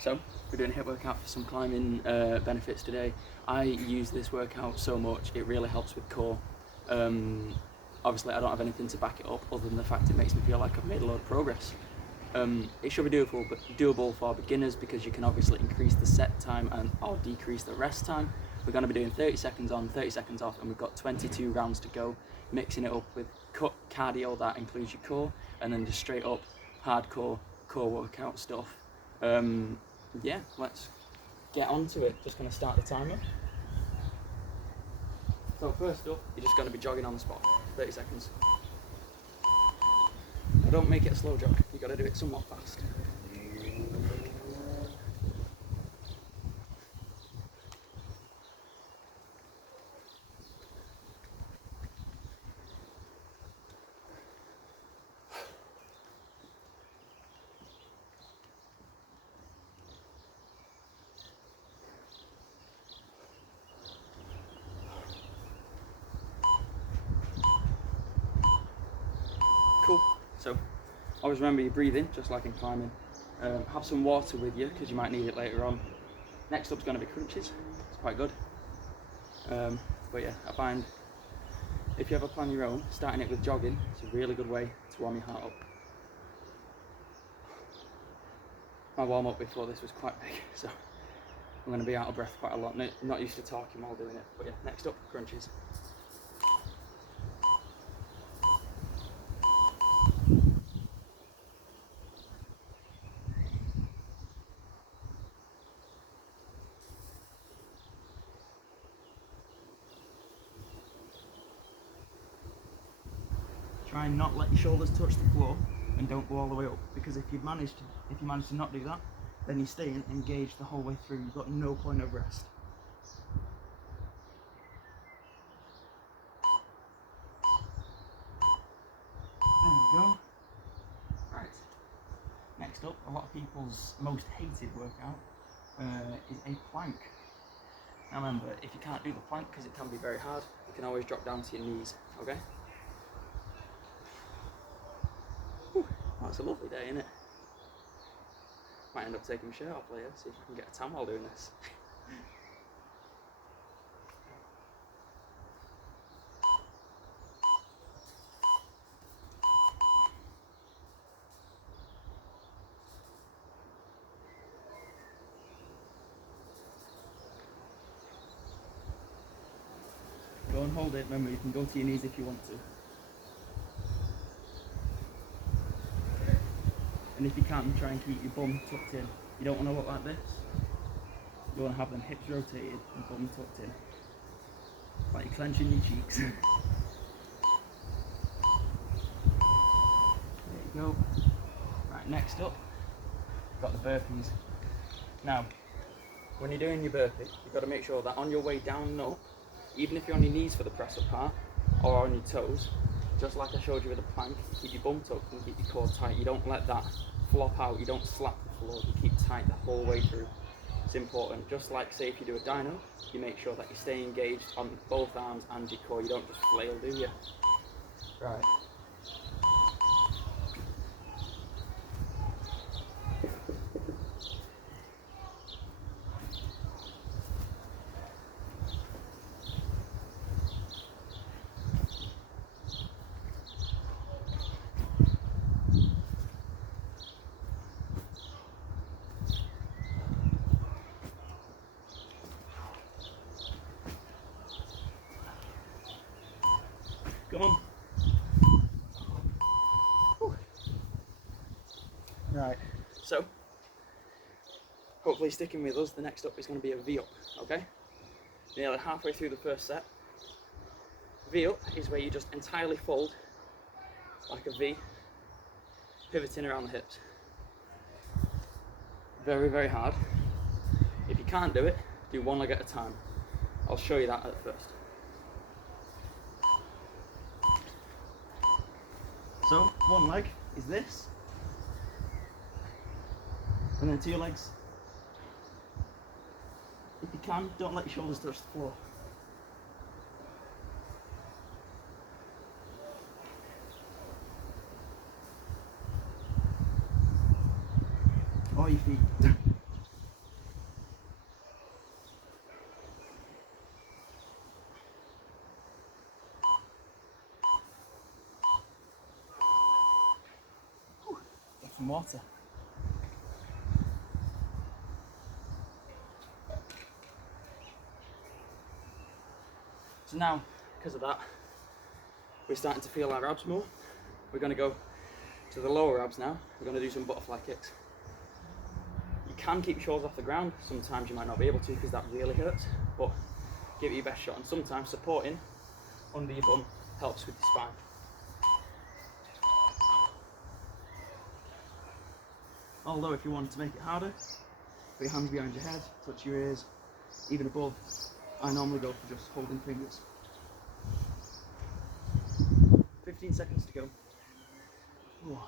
So we're doing a HIIT workout for some climbing benefits today. I use this workout so much, it really helps with core. Obviously I don't have anything to back it up other than the fact it makes me feel like I've made a lot of progress. It should be doable for beginners because you can obviously increase the set time or decrease the rest time. We're going to be doing 30 seconds on, 30 seconds off, and we've got 22 rounds to go, mixing it up with cardio that includes your core, and then just straight up hardcore core workout stuff. Yeah, let's get on to it. Just going to start the timer. So first up, you're just going to be jogging on the spot, 30 seconds. Now don't make it a slow jog, you've got to do it somewhat fast. Cool. So always remember you're breathing, just like in climbing. Have some water with you because you might need it later on. Next up's going to be crunches. It's quite good. But yeah, I find if you ever plan your own, starting it with jogging, it's a really good way to warm your heart up. My warm up before this was quite big, so I'm going to be out of breath quite a lot. Not used to talking while doing it. But yeah, next up, crunches. Try and not let your shoulders touch the floor and don't go all the way up, because if you manage to not do that, then you stay engaged the whole way through. You've got no point of rest. There we go. Right. Next up, a lot of people's most hated workout is a plank. Now remember, if you can't do the plank because it can be very hard, you can always drop down to your knees, okay? Oh, it's a lovely day, isn't it? Might end up taking my shirt off later, see if I can get a tan while doing this. Go and hold it, remember you can go to your knees if you want to. And if you can, try and keep your bum tucked in. You don't want to look like this. You want to have them hips rotated and bum tucked in. Like you're clenching your cheeks. There you go. Right, next up, we've got the burpees. Now, when you're doing your burpee, you've got to make sure that on your way down and up, even if you're on your knees for the press up part, or on your toes, just like I showed you with the plank, keep your bum tucked and keep your core tight. You don't let that flop out, you don't slap the floor, you keep tight the whole way through. It's important. Just like say if you do a dyno, you make sure that you stay engaged on both arms and your core. You don't just flail, do you? Right. Come on. Whew. Right, so hopefully sticking with us, the next up is going to be a V-up, okay? Nearly halfway through the first set. V-up is where you just entirely fold like a V, pivoting around the hips. Very, very hard. If you can't do it, do one leg at a time. I'll show you that at first. So, one leg is this, and then two legs. If you can, don't let your shoulders touch the floor. Or your feet. water. So now, because of that, we're starting to feel our abs more. We're going to go to the lower abs now. We're going to do some butterfly kicks. You can keep your shoulders off the ground. Sometimes you might not be able to because that really hurts, but give it your best shot. And sometimes supporting under your bum helps with your spine. Although if you wanted to make it harder, put your hands behind your head, touch your ears, even above. I normally go for just holding fingers. 15 seconds to go. Ooh.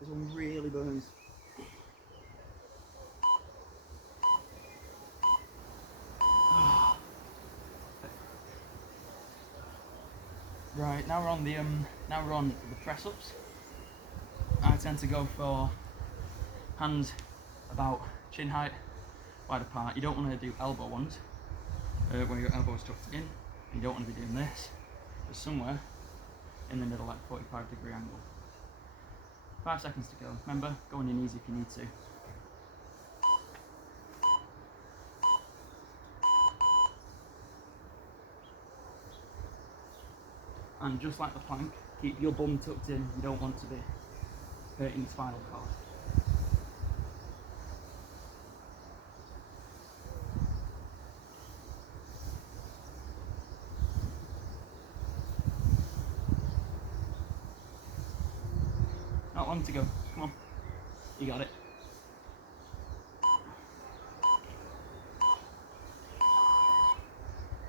This one really burns. Right, now we're on the press ups. I tend to go for hands about chin height, wide apart. You don't want to do elbow ones where your elbow's tucked in. You don't want to be doing this. But somewhere in the middle, like 45-degree angle. 5 seconds to go. Remember, go on your knees if you need to. And just like the plank, keep your bum tucked in. You don't want to be hurting your spinal cord. Not long to go. Come on. You got it.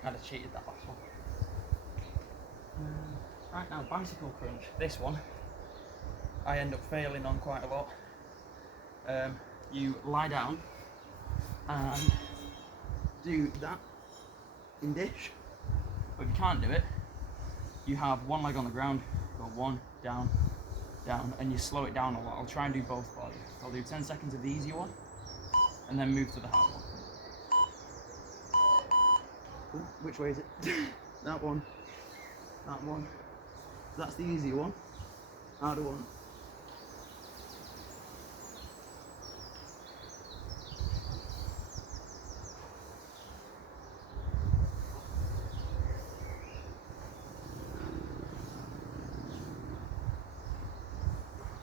Kind of cheated that last one. Right now, bicycle crunch. This one, I end up failing on quite a lot. You lie down and do that in dish. But if you can't do it, you have one leg on the ground, go one, down, down, and you slow it down a lot. I'll try and do both for you. I'll do 10 seconds of the easy one, and then move to the hard one. Ooh, which way is it? That one. That one. That's the easy one. Harder one.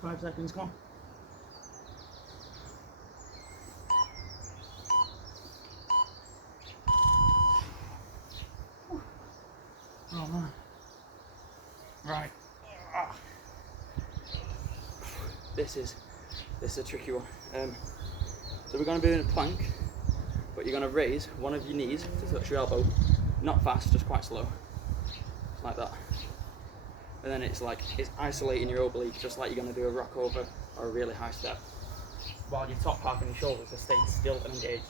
Five seconds, come on. Oh man. Right. This is a tricky one. So we're going to be in a plank, but you're going to raise one of your knees to touch your elbow. Not fast, just quite slow. Just like that. And then it's isolating your oblique, just like you're going to do a rock over or a really high step, while your top half and your shoulders are staying still and engaged.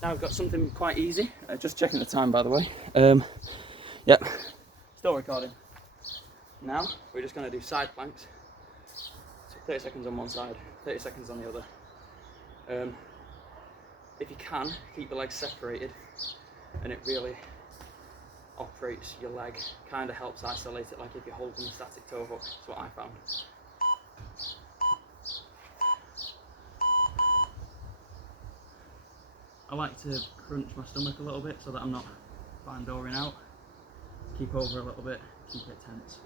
Now I've got something quite easy. Just checking the time, by the way. Yep, still recording. Now we're just going to do side planks. So 30 seconds on one side, 30 seconds on the other. If you can, keep the legs separated, and it really operates your leg. Kind of helps isolate it, like if you're holding a static toe hook. That's what I found. I like to crunch my stomach a little bit so that I'm not bandoring out. Keep over a little bit, keep it tense.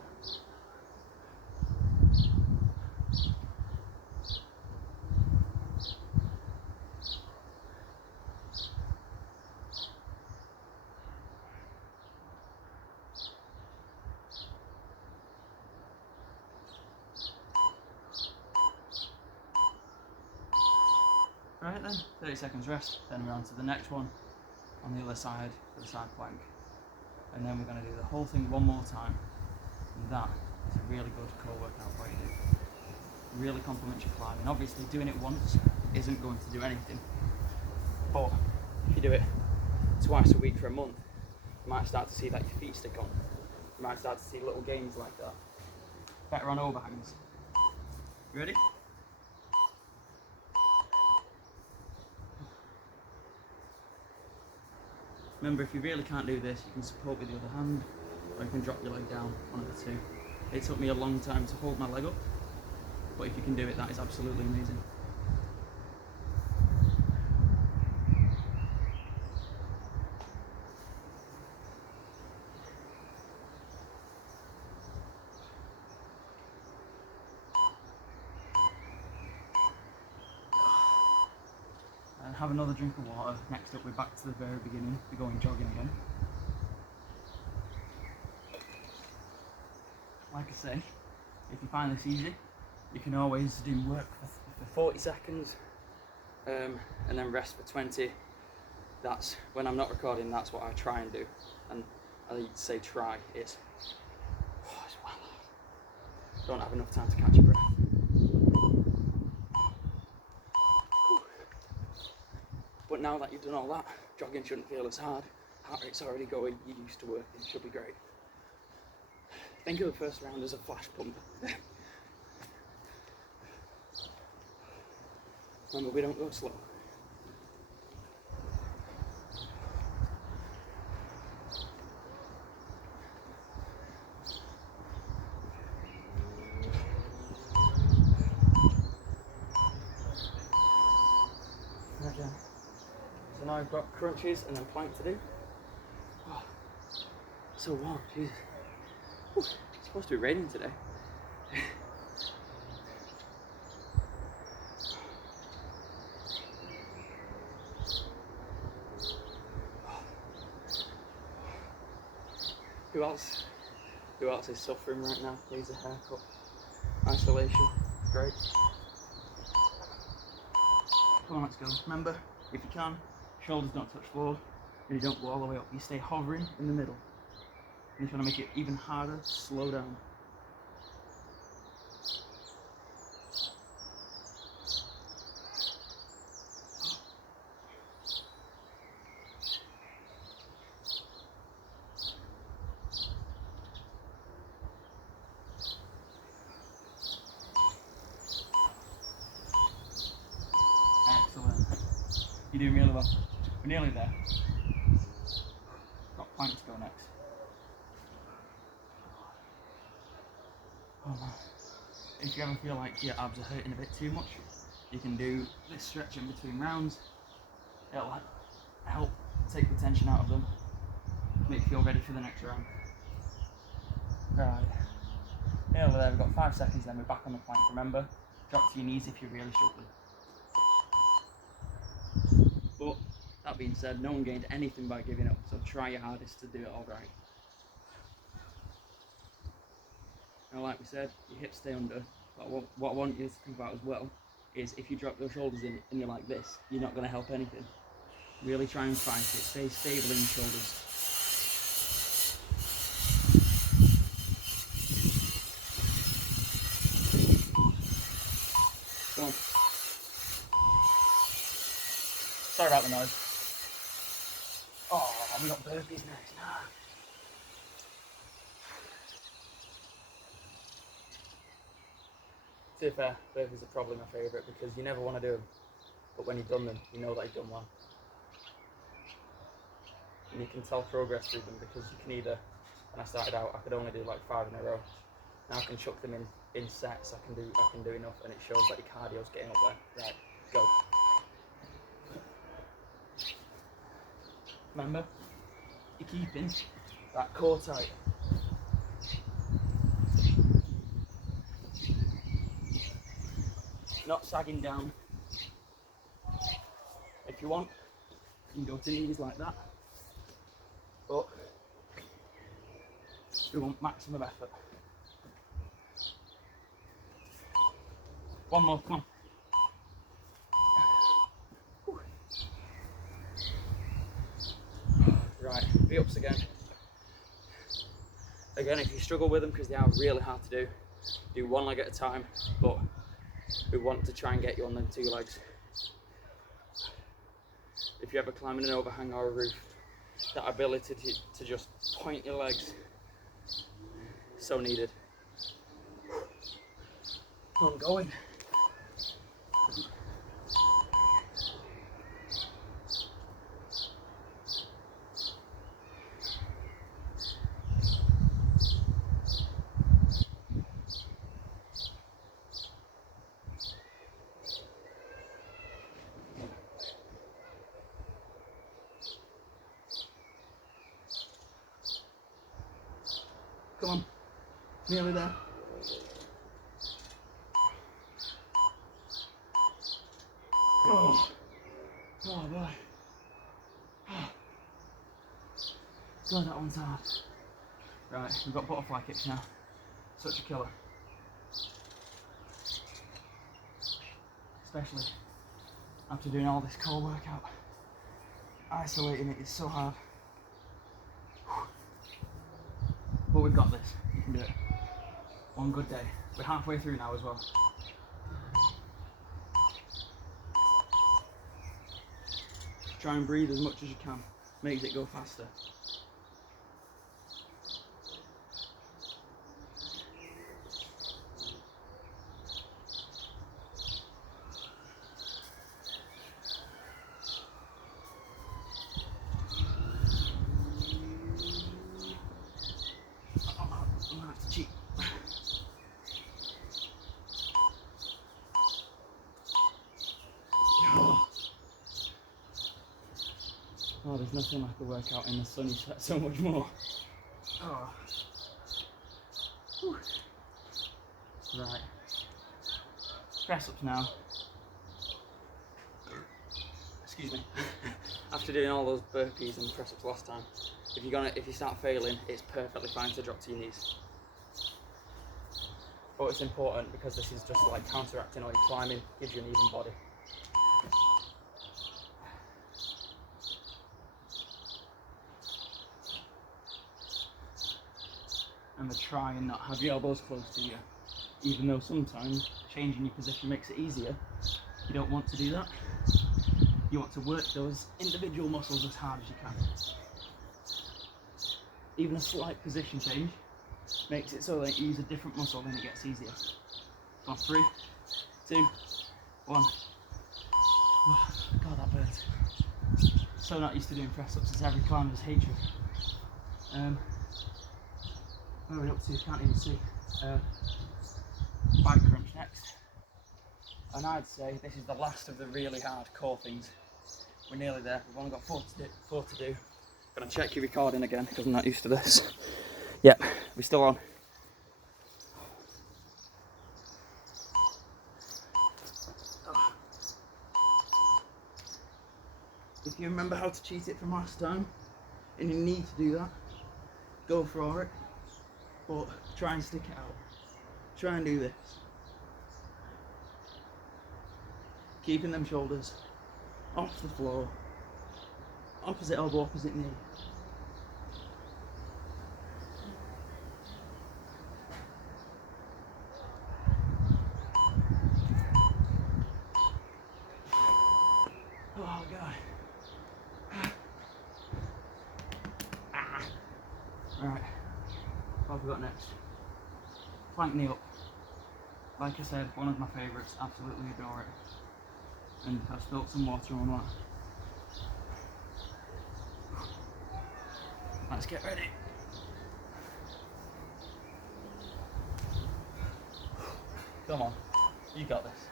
Right then. 30 seconds rest, then we're on to the next one on the other side for the side plank. And then we're going to do the whole thing one more time. And that is a really good core workout for you to do. Really complements your climbing. Obviously doing it once isn't going to do anything. But if you do it twice a week for a month, you might start to see that your feet stick on. You might start to see little gains like that. Better on overhangs. You ready? Remember, if you really can't do this, you can support with the other hand, or you can drop your leg down, one of the two. It took me a long time to hold my leg up, but if you can do it, that is absolutely amazing. And have another drink of water. Next up, we're back to the very beginning. We're going jogging again. Like I say, if you find this easy, you can always do work for 40 seconds and then rest for 20. That's when I'm not recording, that's what I try and do. And I say try, it's well hard. Don't have enough time to catch your breath. But now that you've done all that, jogging shouldn't feel as hard. Heart rate's already going, you're used to working, it should be great. Think of the first round as a flash pump. Remember, we don't go slow. Okay. So now I've got crunches and then plank to do. Oh, so warm, Jesus. Ooh, it's supposed to be raining today. Who else is suffering right now? Needs a haircut. Isolation. Great. Come on, let's go. Remember, if you can, shoulders don't touch floor, and you don't go all the way up. You stay hovering in the middle. And if you want to make it even harder, slow down. Excellent. You're doing really well. We're nearly there. Got plank to go next. Oh man. If you ever feel like your abs are hurting a bit too much, you can do this stretch in between rounds. It'll help take the tension out of them, make you feel ready for the next round. Right. Nearly there, we've got 5 seconds, then we're back on the plank. Remember, drop to your knees if you're really struggling. But that being said, no one gained anything by giving up, so try your hardest to do it all right. Now, like we said, your hips stay under, but what I want you to think about as well is if you drop your shoulders in and you're like this, you're not going to help anything. Really try and fight it, stay stable in your shoulders. Come on. Sorry about the noise. Oh, we got burpees next. Nah. To be fair, burpees are probably my favourite because you never want to do them, but when you've done them, you know that you've done well. And you can tell progress through them because you can either, when I started out, I could only do like 5 in a row. Now I can chuck them in sets, I can do enough, and it shows that your cardio's getting up there. Right, go. Remember, you're keeping that core tight. Not sagging down. If you want, you can go to knees like that, but we want maximum effort. One more, come on. V-ups again. Again, if you struggle with them, because they are really hard to do one leg at a time, but we want to try and get you on them 2 legs. If you're ever climbing an overhang or a roof, that ability to just point your legs, so needed. I'm going. Come on, nearly there. Oh boy. God, that one's hard. Right, we've got butterfly kicks now. Such a killer. Especially after doing all this core workout. Isolating it is so hard. But we've got this. You can do it. One good day. We're halfway through now as well. Try and breathe as much as you can. Makes it go faster. I'm gonna have to cheat. Oh, there's nothing like a workout in the sun. You sweat so much more. Oh. Whew. Right. Press ups now. Excuse me. After doing all those burpees and press ups last time, if you start failing, it's perfectly fine to drop to your knees. But it's important because this is just like counteracting all your climbing, gives you an even body. And try and not have your elbows close to you, even though sometimes changing your position makes it easier. You don't want to do that. You want to work those individual muscles as hard as you can. Even a slight position change makes it so that you use a different muscle, then it gets easier. Come on, 3, 2, 1. Oh, God, that burns. So not used to doing press ups, it's every climber's hatred. Where are we up to? Can't even see. Bike crunch next. And I'd say this is the last of the really hard core things. We're nearly there. We've only got 4 to do. Gonna check your recording again because I'm not used to this. Yep, we're still on. If you remember how to cheat it from last time, and you need to do that, go for it. But try and stick it out. Try and do this. Keeping them shoulders off the floor. Opposite elbow, opposite knee. Oh God. Alright. What have we got next? Plank knee up. Like I said, one of my favourites, absolutely adore it. And I've spilt some water on that. Let's get ready. Come on, you got this.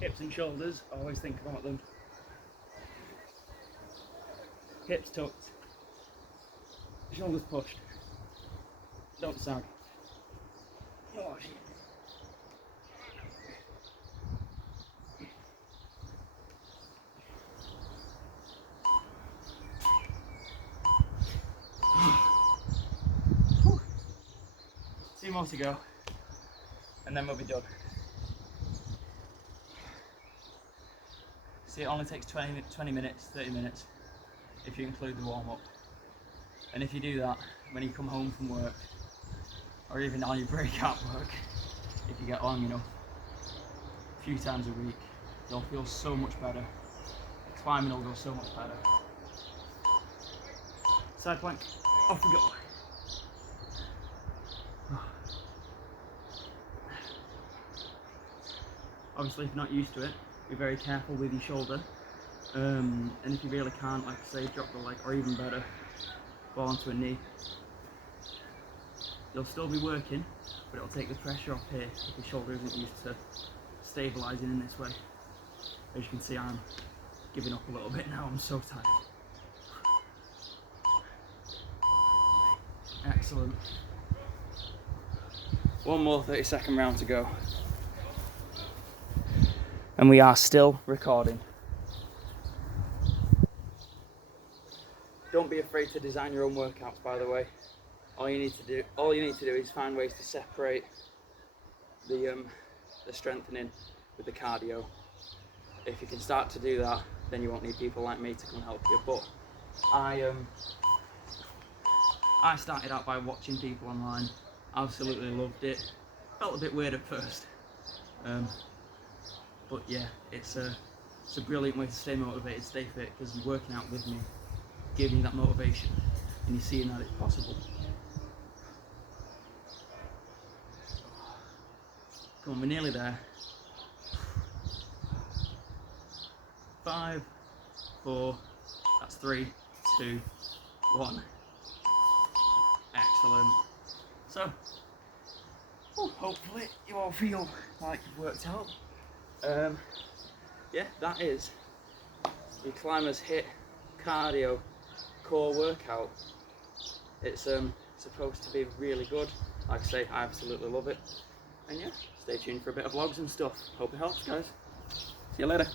Hips and shoulders, always think about them. Hips tucked, shoulders pushed. Don't sag. Oh, shit. Two more to go. and then we'll be done. See, it only takes 20 minutes, 30 minutes if you include the warm-up. And if you do that when you come home from work, or even on your break at work, if you get long enough, a few times a week, you'll feel so much better. Climbing will go so much better. Side plank, off we go. Obviously, if you're not used to it, be very careful with your shoulder. And if you really can't, like I say, drop the leg, or even better, fall onto a knee. You'll still be working, but it'll take the pressure off here if your shoulder isn't used to stabilising in this way. As you can see, I'm giving up a little bit now, I'm so tired. Excellent. One more 30-second round to go. And we are still recording. Don't be afraid to design your own workouts, by the way. All you need to do is find ways to separate the strengthening with the cardio. If you can start to do that, then you won't need people like me to come and help you. But I started out by watching people online. Absolutely loved it. Felt a bit weird at first, but yeah, it's a brilliant way to stay motivated, stay fit, because you're working out with me, giving you that motivation, and you're seeing that it's possible. Come on, we're nearly there. 5, 4, that's 3, 2, 1. Excellent. So, hopefully you all feel like you've worked out. Yeah, that is your Climbers HIIT cardio core workout. It's supposed to be really good. Like I say, I absolutely love it. And yeah, stay tuned for a bit of vlogs and stuff. Hope it helps, guys. See you later.